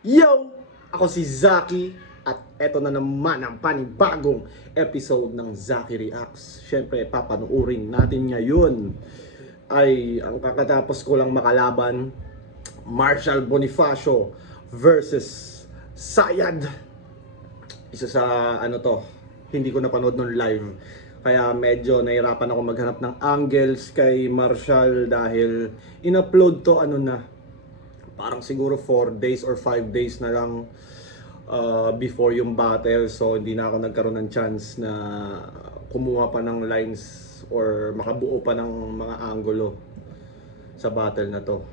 Yo! Ako si Zaki at eto na naman ang panibagong episode ng Zaki Reacts. Siyempre, papanuurin natin ngayon ay ang kakatapos ko lang makalaban, Marshall Bonifacio versus Sayad. Isa sa hindi ko napanood nun live. Kaya medyo nahirapan ako maghanap ng angles kay Marshall dahil in-upload to parang siguro 4 days or 5 days na lang before yung battle. So hindi na ako nagkaroon ng chance na kumuha pa ng lines or makabuo pa ng mga angulo sa battle na to.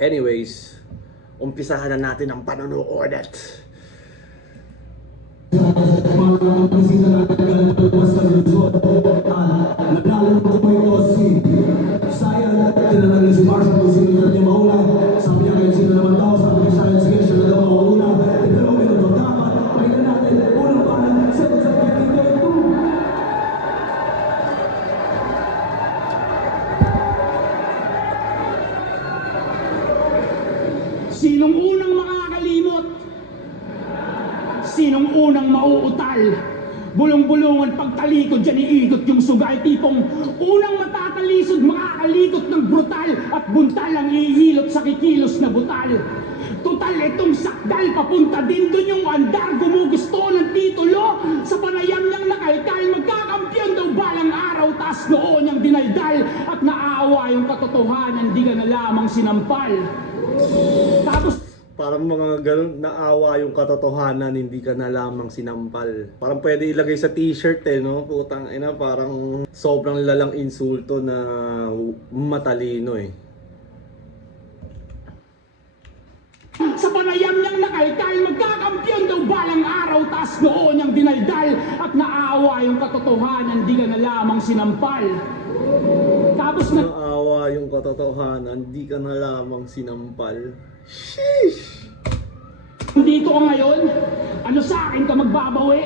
Anyways, umpisahan na natin ang panonood at naglalang ko po ito si Sayad, tinanong si Marshall kung sino niya mauna. Sabi niya kayo sino naman daw, sabi ni Sayad, sige siya na daw mauna. E 2 minuto dapat, pakita natin, unang panang, sagot sa pagkito ito. Sinong unang makakalimot? Sinong unang mauutal? Bulong-bulungan pagtalikod, dyan iikot yung sugal. Tipong unang matatalisod, makakalikot ng brutal. At buntal ang ihilot sa kikilos na butal. Total, itong sakdal, papunta din dun yung andar. Gumugusto ng titulo, sa panayam niyang nakalkal. Magkakampyon daw balang araw, taas noon niyang dinaldal. At naawa yung katotohanan, di ka na lamang sinampal. Tapos parang mga ganun, naawa yung katotohanan, hindi ka na lamang sinampal. Parang pwede ilagay sa t-shirt no? Putang ina, parang sobrang lalang insulto na matalino eh. sa panayam niyang nakalkal, magkakampyon daw balang araw, taas noon niyang dinaldal. At naawa yung katotohanan, di ka na lamang sinampal. Tapos na Naawa yung katotohanan, hindi ka na lamang sinampal. Sheesh! dito ka ngayon, ano sa akin ka magbabawi?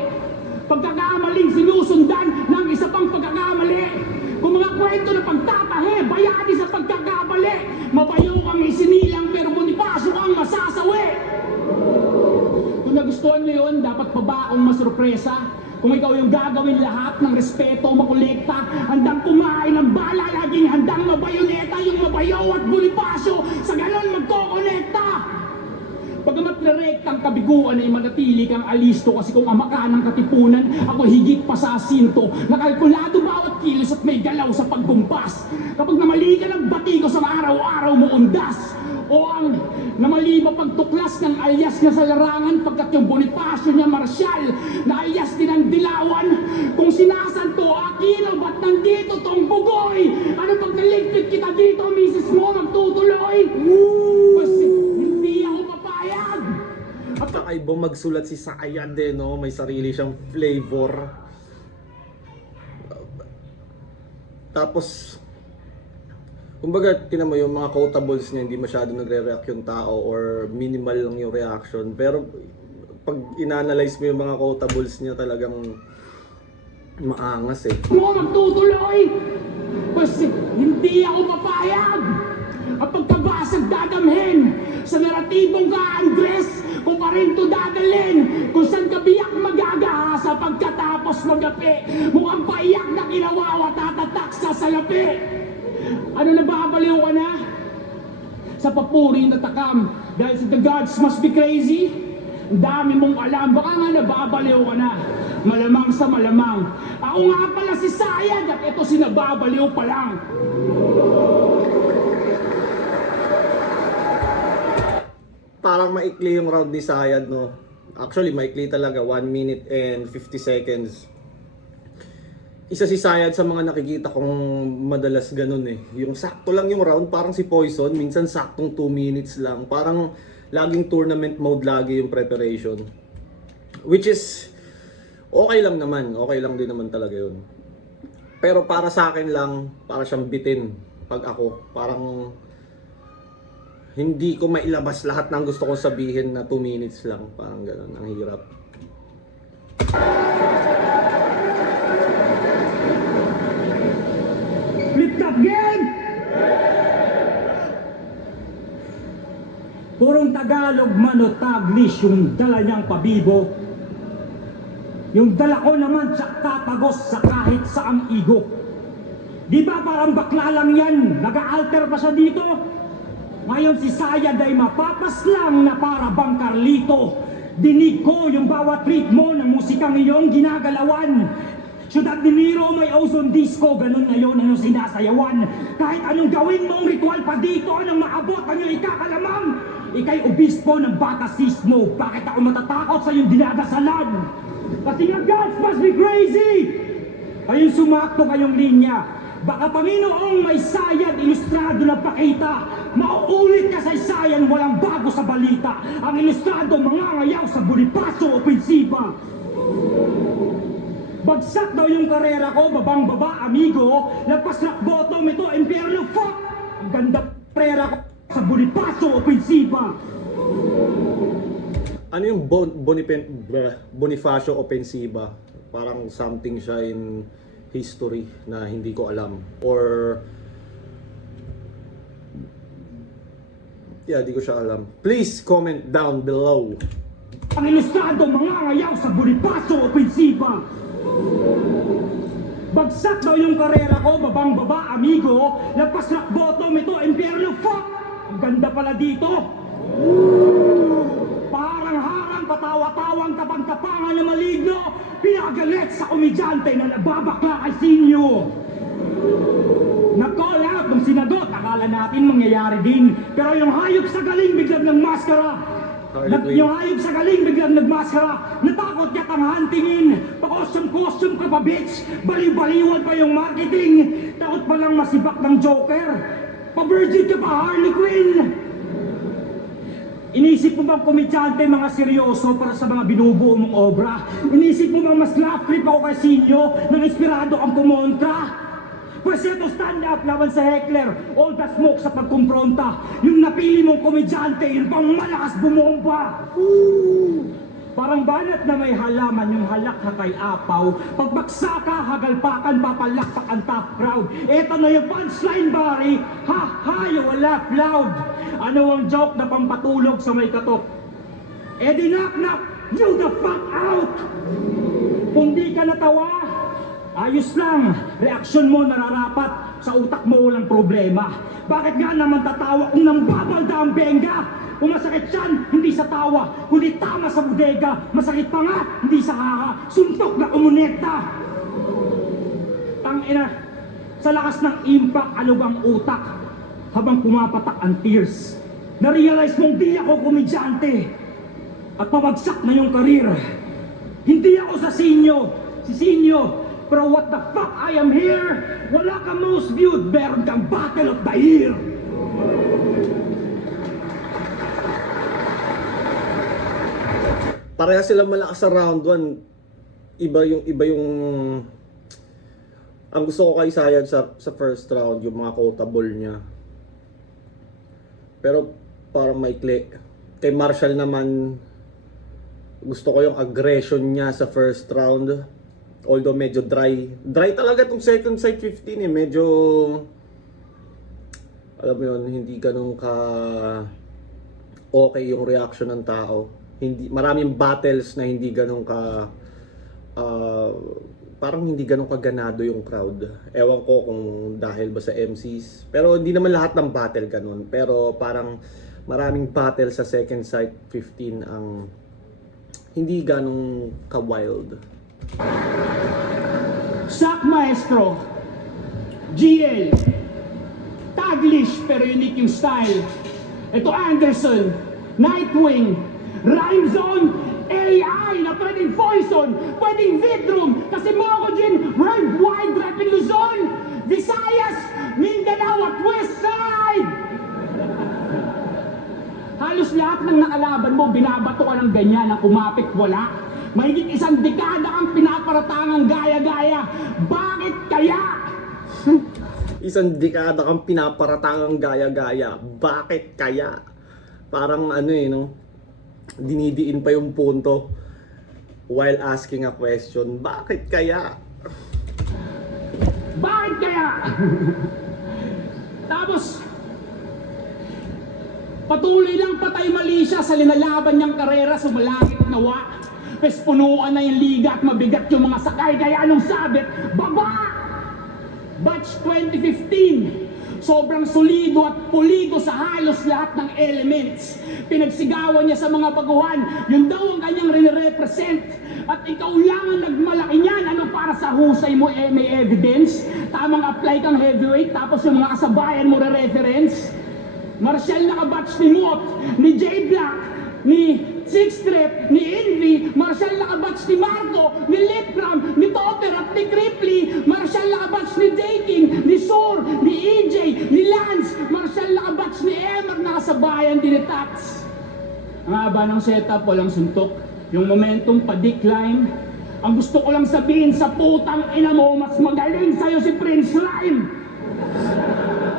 Pagkakamaling sinusundan ng isa pang pagkakamali. Kung mga kwento na pagtatahe, bayani sa pagkakabali. Mabayo kang isinilang pero Bonifacio kang masasawi. Kung nagustuhan mo yun, dapat pa ba akong masurpresa? Kung ikaw yung gagawin lahat ng respeto, makolekta, handang kumain ng bala, laging handang mabayoneta, yung mabayaw at Bonifacio, sa ganon magkokonekta. Pagamat rerektang kabiguan ay manatili kang alisto kasi kung ama ka ng katipunan, ako higit pa sa asinto. Nakalkulado bawat kilos at may galaw sa pagkumpas. Kapag namali ka ng batikos ang araw-araw mo undas. O ang namali ba pagtuklas ng alias niya sa larangan pagkat yung Bonifacio niya Marshall na alias din ang dilawan. Kung sinasanto Aquino, ba't nandito tong bugoy? Ano pag naligpit kita dito, misis mo magtutuloy? Kasi hindi ako papayag. Kakaiba magsulat si Sayad no? May sarili siyang flavor. Tapos kumbaga, tinan mo yung mga quotables niya, hindi masyado nagre-react yung tao or minimal lang yung reaction. Pero pag in-analyze mo yung mga quotables niya, talagang maangas eh. Mo magtutuloy kasi hindi ako papayag. Ang pagkabasag dadamhin sa naratibong ka-Andres, kung pa rin to dadalhin, kung saan ka biyak magagahasa pagkatapos magapi. Mukhang paiyak na kinawawa tatatak sa salapi. Ano, nababaliw ka na? Sa papuri na takam dahil sa the gods must be crazy? Ang dami mong alam, baka nga nababaliw ka na. Malamang sa malamang. Ako nga pala si Sayad at ito si nababaliw pa lang. Parang maikli yung round ni Sayad, no? Actually, maikli talaga. 1 minute and 50 seconds. Isa si Sayad sa mga nakikita kong madalas ganun eh. Yung sakto lang yung round, parang si Poison. Minsan saktong 2 minutes lang. Parang laging tournament mode lagi yung preparation. Which is, okay lang naman. Okay lang din naman talaga yun. Pero para sa akin lang, para siyang bitin pag ako. Parang hindi ko mailabas lahat ng gusto kong sabihin na 2 minutes lang. Parang ganun, ang hirap. Flip top game! Purong Tagalog man o Taglish yung dala niyang pabibo. Yung dala ko naman sa tatagos sa kahit saang igo. Di ba parang bakla lang yan, nag-aalter pa siya dito? Ngayon si Sayad ay mapapaslang na para bang Carlito. Dinig ko yung bawat ritmo ng musikang iyong ginagalawan. Syudad ni Nero may ozone disco, ganun ngayon ang sinasayawan. Kahit anong gawin mong ritual pa dito, anong maabot ang iyong ikakalamang. Ika'y obispo ng batasismo, bakit ako matatakot sa iyong dinadasalan? Kasi nga gods must be crazy! Ayun sumakto kayong linya. Baka Panginoong may Sayad ilustrado na pakita. Mauulit ka sa isayan, walang bago sa balita. Ang ilustrado mangangayaw sa Bonifacio Ofensiba. Bagsak daw yung karera ko, babang baba, amigo. Lagpas rock bottom, ito, impyerno, fuck! Ang ganda karera ko sa Bonifacio Ofensiba. Ano yung Bonifacio Ofensiba? Parang something siya in history na hindi ko alam. Or yeah, di ko siya alam. Please comment down below. Ang ilustrado mangangayaw sa Bonifacio Ofensiba. Bagsak daw yung karera ko, babang baba, amigo. Lagpas rock bottom, ito, impyerno, fuck! Ang ganda pala dito. Parang harang patawa-tawang kapang-kapangan na maligno. Pinagalit sa komedyante na nagbabakla kay Sinyo. Nag-call out nung sinagot, akala natin mangyayari din. Pero yung hayop sa galing biglang ng maskara. Yung hayop sa galing biglang nagmaskara. Natakot niya tangahan tingin. Pa-costume-costume ka pa, bitch. Baliw-baliwan pa yung marketing. Takot pa lang masibak ng Joker. Pa-virgin ka pa, Harley Quinn. Inisip mo bang komedyante mga seryoso para sa mga binubuo mong obra? Inisip mo bang mas laugh trip ako kay Sinyo nang inspirado kang kumontra? Pwes ito stand up laban sa heckler, all the smoke sa pagkumpronta. Yung napili mong komedyante, yun pang malakas bumomba. Parang banat na may halaman yung halak ha kay Apaw. Pagbagsa ka, hagalpakan, papalakpak ang top crowd. Eto na yung punchline, Barry. Ha, ha, you will laugh loud. Ano ang joke na pampatulog sa may katok? Eh di knock-knock, you the fuck out! Kung di ka natawa, ayos lang. Reaksyon mo nararapat, sa utak mo walang problema. Bakit nga naman tatawa kung nambabalda ang benga? Kung masakit yan, hindi sa tawa, kundi tama sa bodega. Masakit pa nga, hindi sa haha, suntok na umuneta. Tangina, sa lakas ng impact, alog ang utak. Habang pumapatak ang tears, na-realize mong di ako komedyante. At pabagsak na yung karir. Hindi ako sa Sinyo, si Sinyo. Pero what the fuck, I am here. Wala ka most viewed, meron kang Battle of the Year. Pareha sila malakas sa round 1. Iba yung ang gusto ko kay Sayad sa first round, yung mga quotable niya. Pero parang maikli. Kay Marshall naman, gusto ko yung aggression niya sa first round. Although medyo dry. Dry talaga tong second side 15 eh. Medyo, alam mo yun, hindi ganun ka okay yung reaction ng tao. Maraming battles na hindi ganun ka parang hindi ganun kaganado yung crowd. Ewan ko kung dahil ba sa MCs. Pero hindi naman lahat ng battle ganun. Pero parang maraming battle sa second side 15 ang hindi ganun ka-wild. Sak Maestro, GL, Taglish pero unique yung style. Ito Anderson, Nightwing, Rhyme Zone, AI na pwedeng Poison, pwedeng Vidrum, kasi Mokojin, worldwide rapping Luzon, Visayas, Mindanao at West Side. Halos lahat ng nakalaban mo, binabato ka ng ganyan na kumapit wala. Mahigit 1 dekada kang pinaparatangang gaya-gaya. Bakit kaya? 1 dekada kang pinaparatangang gaya-gaya. Bakit kaya? Parang ano no? Dinidiin pa yung punto while asking a question. Bakit kaya? Bakit kaya? Tapos, Patuloy lang patay-mali siya sa linalaban niyang karera, sumalangit nawa. Pes punuan na yung liga at mabigat yung mga sakay, kaya anong sabit? Baba! Batch 2015, sobrang solido at pulido sa halos lahat ng elements. Pinagsigawan niya sa mga baguhan, yun daw ang kanyang re-represent. At ikaw lang ang nagmalaki niyan, ano para sa husay mo may evidence? Tamang apply kang heavyweight, tapos yung mga kasabayan mo re-reference? Marshall nakabatch ni Mot, ni J Black, ni Six Strip, ni Envy, Marshall nakabatch ni Marco, ni Litram, ni Topper at ni Cripley, Marshall nakabatch ni Daking, ni Sor, ni EJ, ni Lance, Marshall nakabatch ni Emmer, nakasabayan din ni Tats. Ang haba ng setup, walang suntok. Yung momentum pa-decline. Ang gusto ko lang sabihin sa putang ina mo, mas magaling sa'yo si Prince Rhyme.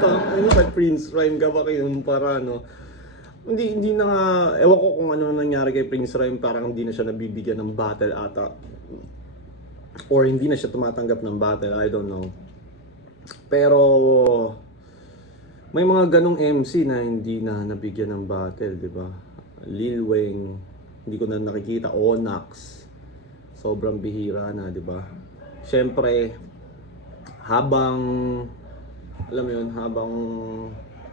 Ano kay Prince Rhyme ka ba kayo para no? Hindi na nga, ewan ko kung ano nangyari kay Prince Rhyme, parang hindi na siya nabibigyan ng battle ata. Or hindi na siya tumatanggap ng battle, I don't know. Pero may mga ganong MC na hindi na nabigyan ng battle, di ba? Lil Wayne, hindi ko na nakikita. Onyx, sobrang bihira na, di ba? Siyempre, habang alam mo yun, habang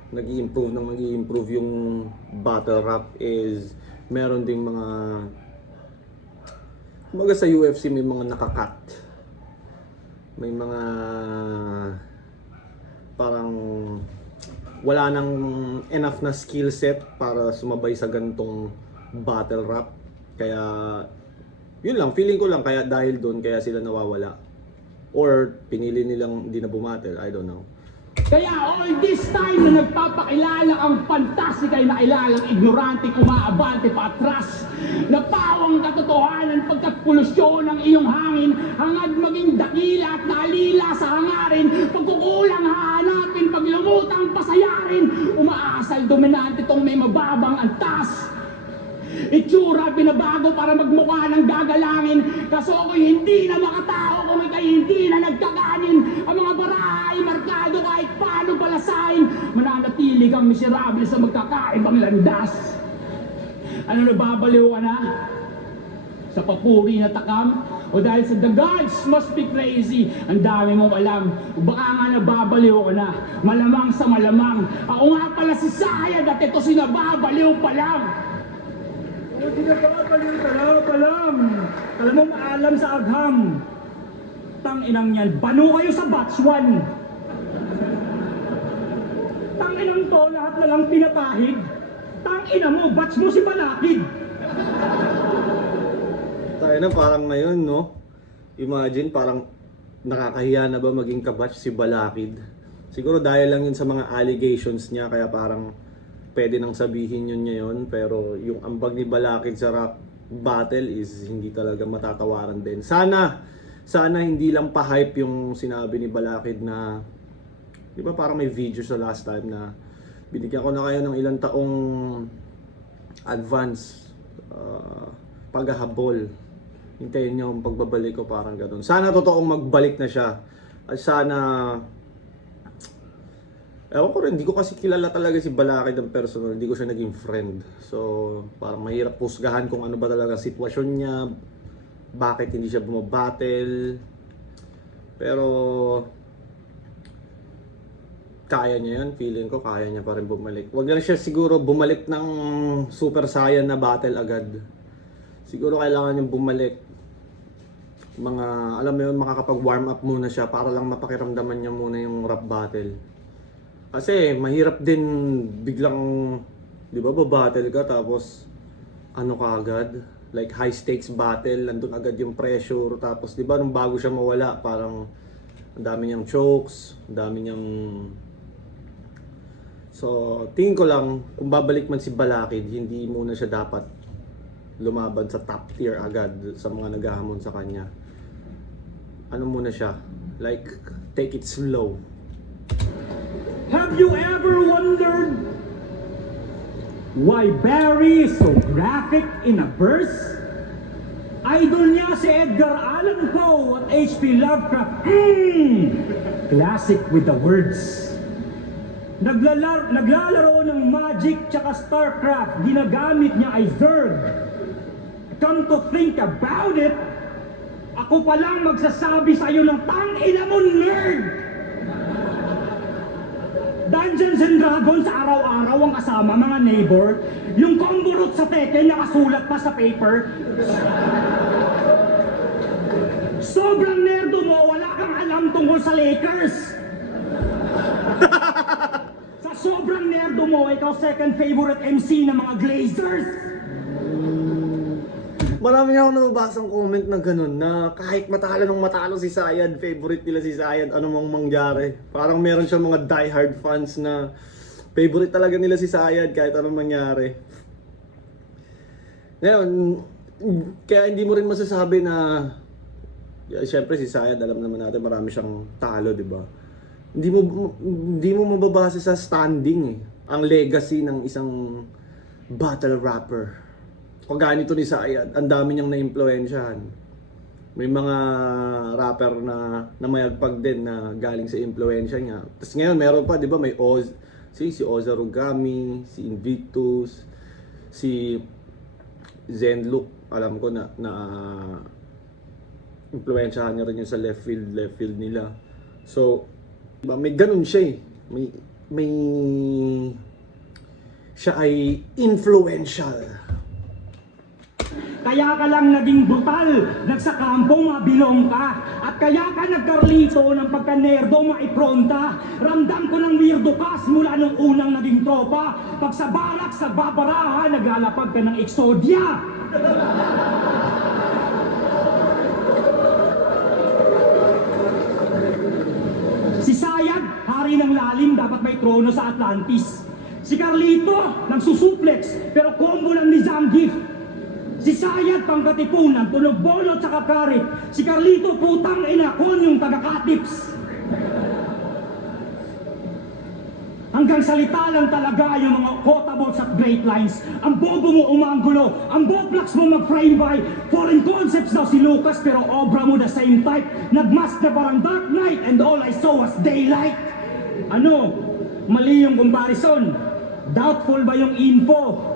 nag-i-improve yung battle rap is meron ding mga sa UFC may mga nakakat, may mga parang wala nang enough na skill set para sumabay sa ganitong battle rap, kaya yun lang, feeling ko lang kaya dahil doon kaya sila nawawala or pinili nilang hindi na bumatel, I don't know. Kaya all this time na nagpapakilala ang fantastic ay nakilalang ignorante, kumaabante pa atras. Napawang katotohanan pagkat polusyon ng iyong hangin, hangad maging dakila at nalila sa hangarin, pagkukulang hahanapin, paglumutang pasayarin, umaasal dominante tong may mababang antas. Itsura binabago para magmukha ng gagalangin, kaso ako'y hindi na makatao kung ika'y hindi na nagkakanin. Ang mga baraha ay markado kahit paano balasahin, mananatili kang miserable sa magkakaibang landas. Ano, nababaliw ka na? Sa papuri na takam? O dahil sa the gods must be crazy, ang dami mong alam. O baka nga nababaliw ka na, malamang sa malamang. Ako nga pala si Sayad at ito si nababaliw pa lang. Hindi na ba? Baliw pa lang. Alam mo, maalam sa agham. Tang inang yan, bano kayo sa batch 1. Tang inang to, lahat na lang pinapahid. Tang ina mo, batch mo si Balakid. Tayo na parang ngayon, no? Imagine, parang nakakahiya na ba maging kabatch si Balakid? Siguro dahil lang yun sa mga allegations niya, kaya parang pwede nang sabihin yun ngayon. Pero yung ambag ni Balakid sa rap battle is hindi talaga matatawaran din. Sana hindi lang pa-hype yung sinabi ni Balakid na, di ba parang may video sa last time na binigyan ko na kayo ng ilang taong advance paghahabol. Hintayin nyo ang pagbabalik ko, parang ganun. Sana totoong magbalik na siya. At sana, ewan ko rin, hindi ko kasi kilala talaga si Balakid ng personal. Hindi ko siya naging friend. So, parang mahirap pusgahan kung ano ba talaga sitwasyon niya. Bakit hindi siya bumabattle. Pero kaya niya yun, feeling ko kaya niya pa rin bumalik. Wag lang siya siguro bumalik ng Super Saiyan na battle agad. Siguro kailangan niyang bumalik mga, alam mo yun, makakapag warm up muna siya para lang mapakiramdaman niya muna yung rap battle. Kasi mahirap din biglang, di ba, babattle ka tapos ano ka agad, like high stakes battle, nandun agad yung pressure, tapos di ba nung bago siya mawala parang ang dami niyang chokes, ang dami niyang. So, tingin ko lang, kung babalik man si Balakid, hindi muna siya dapat lumaban sa top tier agad sa mga naghahamon sa kanya. Ano muna siya? Like, take it slow. Have you ever wondered why Barry is so graphic in a verse? Idol niya si Edgar Allan Poe at H.P. Lovecraft. Classic with the words. Naglalaro ng Magic tsaka Starcraft, ginagamit niya ay Zerg. Come to think about it, ako pa lang magsasabi sa iyo ng tangina mo, nerd! Dungeons and Dragons, araw-araw ang kasama mga neighbor. Yung combo root sa Tekken, nakasulat pa sa paper. Sobrang nerdo mo, wala kang alam tungkol sa Lakers. Sa sobrang nerdo mo, ikaw second favorite MC ng mga Glazers. Marami na ako nababasang comment na ganun, na kahit matalo si Sayad, favorite nila si Sayad, ano mang mangyari. Parang meron siya mga diehard fans na favorite talaga nila si Sayad kahit anong mangyari. Ngayon, kaya hindi mo rin masasabi na, syempre si Sayad, alam naman natin marami siyang talo, di ba? Hindi mo mababase sa standing eh, ang legacy ng isang battle rapper. Kung ganito ni Sayad, ang dami niyang na-impluwensyahan. May mga rapper na mayagpag din na galing sa impluwensya niya. Tapos ngayon, meron pa, di ba, may si Ozarugami, si Invictus, si Zenlook, alam ko na impluwensyahan niya rin yung sa left field nila. So, diba, may ganun siya eh. May siya ay influential. Kaya ka lang naging brutal, nagsakampo, mabilong ka. At kaya ka nagkarlito ng pagka-nerdo, maipronta. Ramdam ko ng weirdo ka simula nung unang naging tropa. Pag sa barak, sa babaraha, naglalapag ka ng Exodia. Si Sayad, hari ng lalim, dapat may trono sa Atlantis. Si Carlito, nagsusuplex, pero combo lang ni Zangief. Si Sayad, pangkatipunan, tunog bolot sa kakarit. Si Carlito, putang ina, yung taga-katips. Hanggang salita lang talaga yung mga quotables at great lines. Ang bobo mo umanggulo, ang boplax mo mag-frame by. Foreign concepts daw si Lucas, pero obra mo the same type. Nagmask na parang Dark Knight and all I saw was daylight. Ano? Mali yung comparison. Doubtful ba yung info?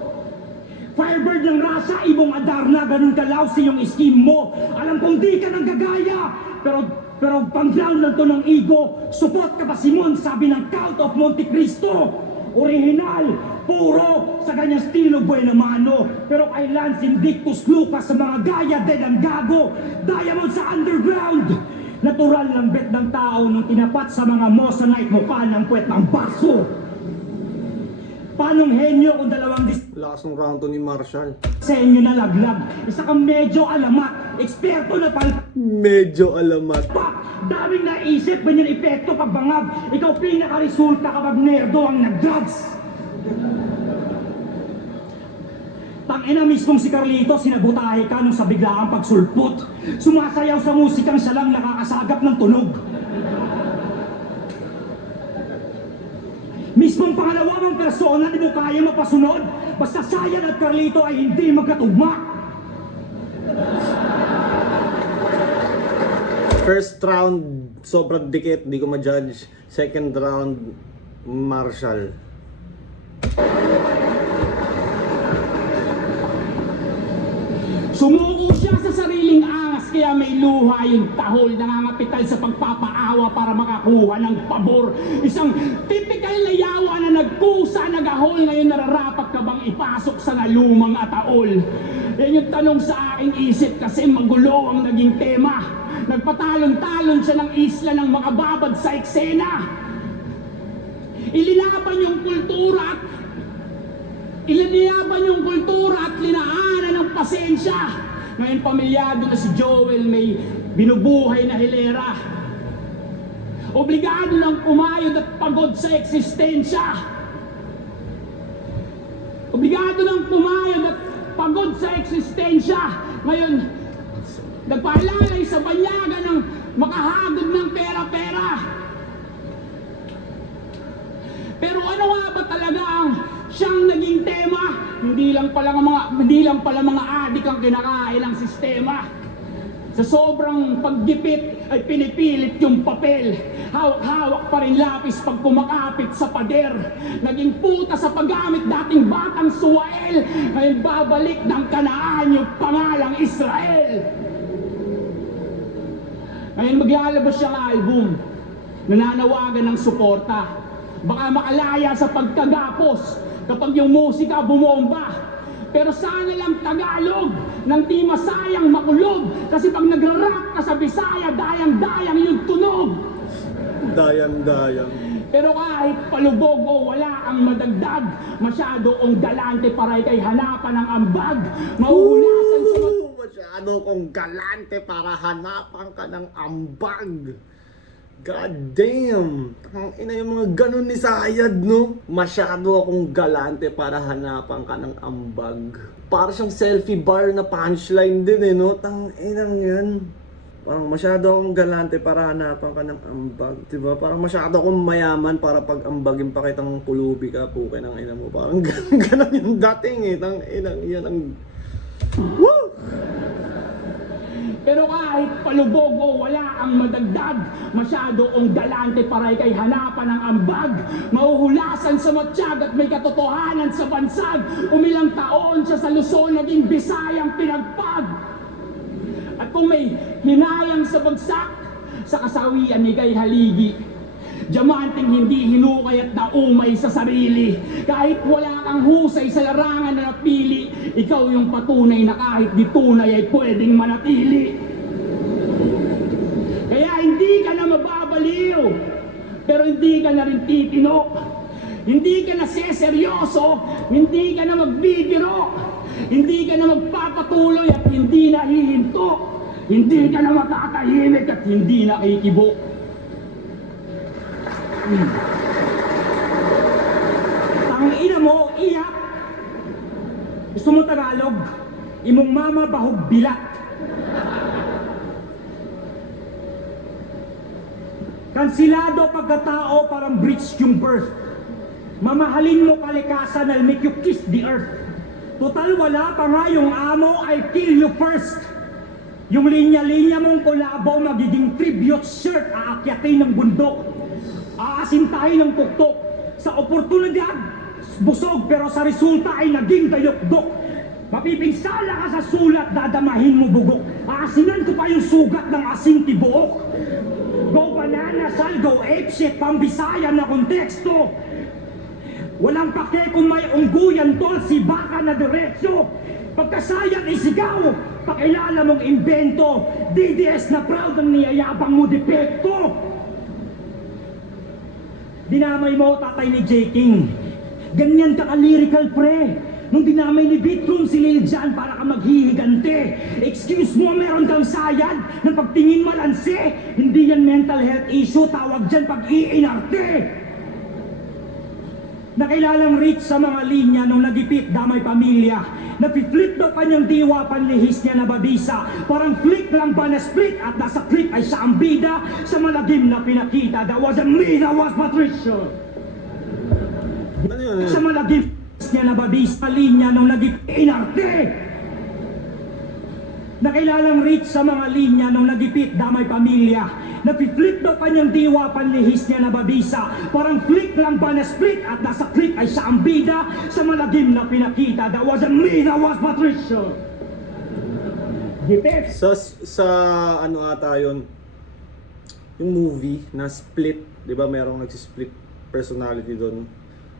Firebird ng rasa, ibong Adarna, ganun ka-lousy yung scheme mo. Alam kong di ka nang gagaya, pero pang-ground lang to ng ego. Support ka pa, Simon, sabi ng Count of Monte Cristo. Original, puro, sa ganyang estilo, buena mano. Pero kay Lance Invictus Lucas, sa mga gaya, dead ang gago. Diamond sa underground. Natural ng bet ng tao nung tinapat sa mga Mossonite mukha ng puwet ng baso. Paanong henyo kung dalawang Lakas ng round to ni Marshall. disenyo na laglag? Isa kang medyo alamat, eksperto na Medyo alamat. daming naisip, ganyan epekto pag bangag. Ikaw pinaka-resulta kapag nerdo ang nag-drugs. Tangina mismong si Carlito, sinabutahe ka nung sa biglaang pagsulpot. Sumasayaw sa musikang siya lang nakakasagap ng tunog. Mismong pangalawa mong persona, di mo kaya mapasunod. Basta Sayad at Carlito ay hindi magkatugma. First round, sobrang dikit, di ko ma-judge. Second round, Marshall. Sumuko siya sa sariling angas, kaya may luha yung tahol, nangangapital sa pagpapaawa para makakuha ng pabor. Isang typical na yawa na nagkusa, nagahol, ngayon nararapat ka bang ipasok sa nalumang ataol? Yan yung tanong sa aking isip kasi magulo ang naging tema. Nagpatalon-talon siya ng isla ng makababad sa eksena. Ilinaban yung kultura at linaanan ng pasensya. Ngayon pamilyado na si Joel, may binubuhay na hilera. Obligado lang kumayod at pagod sa eksistensya. Ngayon, nagpaalalay sa banyagan ng makahagod ng pera-pera. Pero ano nga ba talaga ang siyang naging tema? Hindi lang pala mga adik ang kinakain ng sistema. Sa sobrang paggipit ay pinipilit yung papel. Hawak-hawak pa rin lapis pag kumakapit sa pader. Naging puta sa paggamit dating batang Suwael. Ngayon babalik ng Kanaan yung pangalang Israel. Ngayon maglalabas siyang album. Nananawagan ng suporta. Baka makalaya sa pagkagapos kapag yung musika bumomba. Pero sana lang Tagalog nang di masayang makulog. Kasi pag nagra-rap ka sa Bisaya, dayang-dayang yung tunog. Dayang-dayang. Pero kahit palubog o wala ang madagdag, masyado kong galante para kay hanapan ng ambag. Mahuhunasan sa Masyado kong galante para hanapan ka ng ambag. God damn! Ang ina yung mga ganun ni Sayad, no? Masyado akong galante para hanapan ka ng ambag. Para siyang selfie bar na punchline din, eh, no? Tang inang yan. Parang masyado akong galante para hanapan ka ng ambag. Diba? Parang masyado akong mayaman para pag ambagin pa kitang pulubi ka, puke ng ina mo. Parang ganun yung dating, eh. Tang inang yan ang... Woo! Pero kahit palubog o wala ang madagdag, masyado kong galante para kay hanapan ng ambag. Mahuhulasan sa matsyag at may katotohanan sa bansag. Umilang taon siya sa Luzon, naging Bisayang pinagpag. At kung may hinayang sa bagsak, sa kasawian ni kay haligi, diamanting hindi hinukay at naumay sa sarili. Kahit wala kang husay sa larangan na napili, ikaw yung patunay na kahit di tunay ay pwedeng manatili. Kaya hindi ka na mababaliw, pero hindi ka na rin titino. Hindi ka na seseryoso, hindi ka na magbibiro. Hindi ka na magpapatuloy at hindi na hihinto. Hindi ka na makakahimik at hindi na kikibo. Ang ina mo, iyak. Gusto mo Tagalog? Imong mama bahog bilat. Kansilado pagkatao parang breach yung birth. Mamahalin mo kalikasan, I'll make you kiss the earth. Total wala pa nga yung amo, I'll kill you first. Yung linya-linya mong kolabo magiging tribute shirt, aakyatin ng bundok. Aasintahin ng tuktok. Sa oportunidad, busog pero sa resulta ay naging dayok-dok. Mapipinsala ka sa sulat, dadamahin mo bugok. Aasinan ko pa yung sugat ng asing tibuok. Go banana, sal, go apeshit, pambisaya na konteksto. Walang pake kung may ungguyan tol, si baka na diretsyo. Pagkasayang isigaw, pakilala mong invento. DDS na proud ang niyayabang mo depekto. Dinamay mo tatay ni J. King. Ganyan ka ka-lyrical pre. Nung dinamay ni Bitcoin si Lil Jan para ka maghihigante. Excuse mo, meron kang sayad ng pagtingin malanse. Hindi yan mental health issue, tawag dyan pag-iinarte. Nakilalang rich sa mga linya nung nagipit damay pamilya. Napiflip daw kanyang diwa panlihis niya na babisa. Parang flick lang ba na split at nasa clip ay siya ang bida. Sa malagim na pinakita, that wasn't me, that was Patricia. Ano yun? Sa malagim niya na babisa linya nung nag-inarte. Nakilalang rich sa mga linya nung nagipit damay pamilya. Napiflip daw kanyang diwa panlihis niya na babisa. Parang flick lang ba na split at nasa clip ay siya ang bida. Sa malagim na pinakita, that wasn't me, that was Patricia. Gipit. Sa ano ata yun, yung movie na Split, di ba merong nagsisplit personality doon.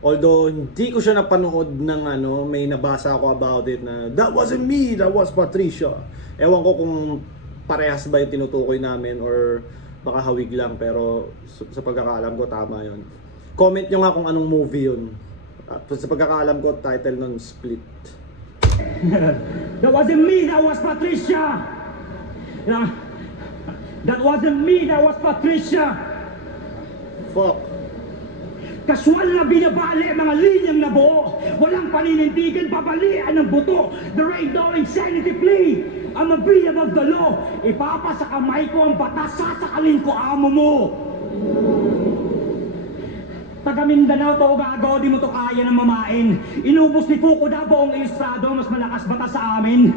Although hindi ko siya napanood ng ano, may nabasa ako about it na that wasn't me, that was Patricia. Ewan ko kung parehas ba yung tinutukoy namin or baka hawig lang, pero sa pagkakaalam ko tama yun. Comment nyo nga kung anong movie yun. At sa pagkakaalam ko, title nun Split. That wasn't me, that was Patricia. That wasn't me, that was Patricia. Fuck. Kaswal na binabali mga linyang nabuo. Walang paninindigan, babalian ng buto. The right door insanity plea. I'm a be above the law. Ipapa sa kamay ko ang batas, sasakalin ko amo mo. Taga Mindanao to gago, di mo to kaya ng mamain. Inubos ni Fukuda buong ilustrado, mas malakas bata sa amin.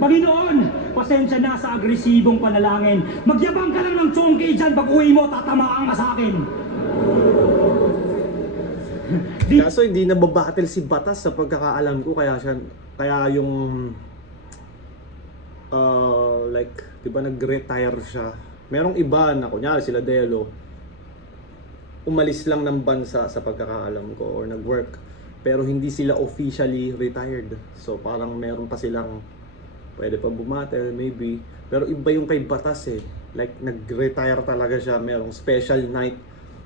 Panginoon, pasensya na sa agresibong panalangin. Magyabang ka lang ng chongki dyan, pag uwi mo, tatamaan ka sa akin. Kaso hindi na babattle si Batas sa pagkakaalam ko, kaya yung like, di ba nag-retire siya. Merong iba na kunyari sila Delo, umalis lang ng bansa sa pagkakaalam ko or nag-work, pero hindi sila officially retired. So parang meron pa silang pwede pa bumatel maybe, pero iba yung kay Batas eh. Like nag-retire talaga siya, merong special night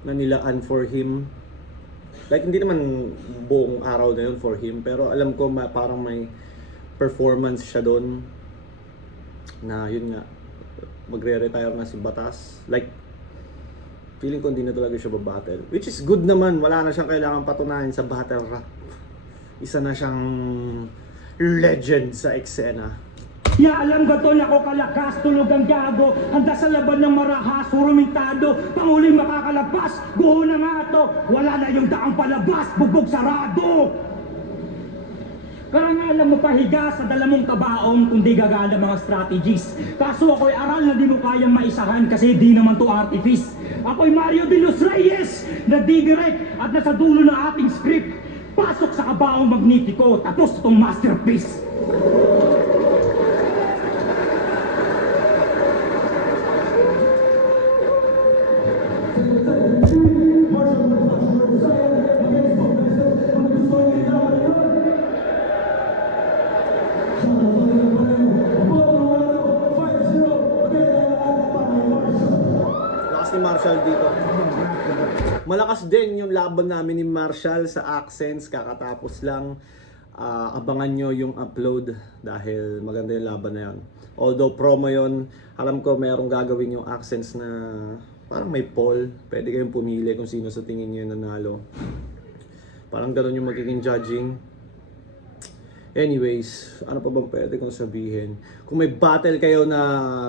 na nilaan for him. Like hindi naman buong araw na yun for him, pero alam ko parang may performance siya doon na yun nga, magre-retire na si Batas. Like feeling ko hindi na talaga siya babattle, which is good naman. Wala na siyang kailangan patunayan sa battle rap. Isa na siyang legend sa eksena. Ya alam ko to, ako kalakas, tulog ang gago, handa sa laban ng marahas, hurumintado, panguling makakalabas, guho na nga to, wala na yung daang palabas, bugbog sarado. Karangalan mo pahiga sa dala mong kabaong kung di gagana mga strategies. Kaso ako'y aral na di mo kayang maisahan kasi di naman to artifice. Ako'y Mario de los Reyes, na didirect at nasa dulo ng ating script. Pasok sa kabaong magnitiko, tapos itong masterpiece. Lakas ni Marshall dito. Malakas din yung laban namin ni Marshall sa Accents. Kakatapos lang. Abangan nyo yung upload dahil maganda yung laban na yun. Although promo yun, alam ko mayroong gagawin yung Accents na parang may poll. Pwede kayong pumili kung sino sa tingin nyo yung nanalo. Parang ganun yung magiging judging. Anyways, ano pa bang pwede kong sabihin? Kung may battle kayo na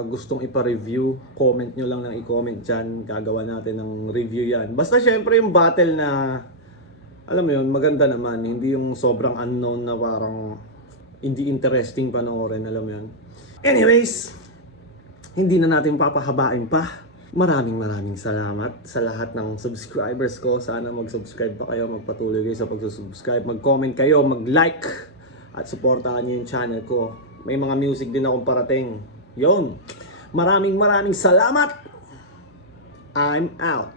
gustong ipa-review, comment nyo lang ng i-comment dyan. Gagawa natin ng review yan. Basta syempre yung battle na, alam mo yun, maganda naman. Hindi yung sobrang unknown na parang hindi interesting panoorin, alam mo yun. Anyways, hindi na natin papahabain pa. Maraming salamat sa lahat ng subscribers ko. Sana mag-subscribe pa kayo, magpatuloy kayo sa pag-subscribe, mag-comment kayo, mag-like, at supportahan niyo yung channel ko. May mga music din akong parating. Yon. Maraming salamat. I'm out.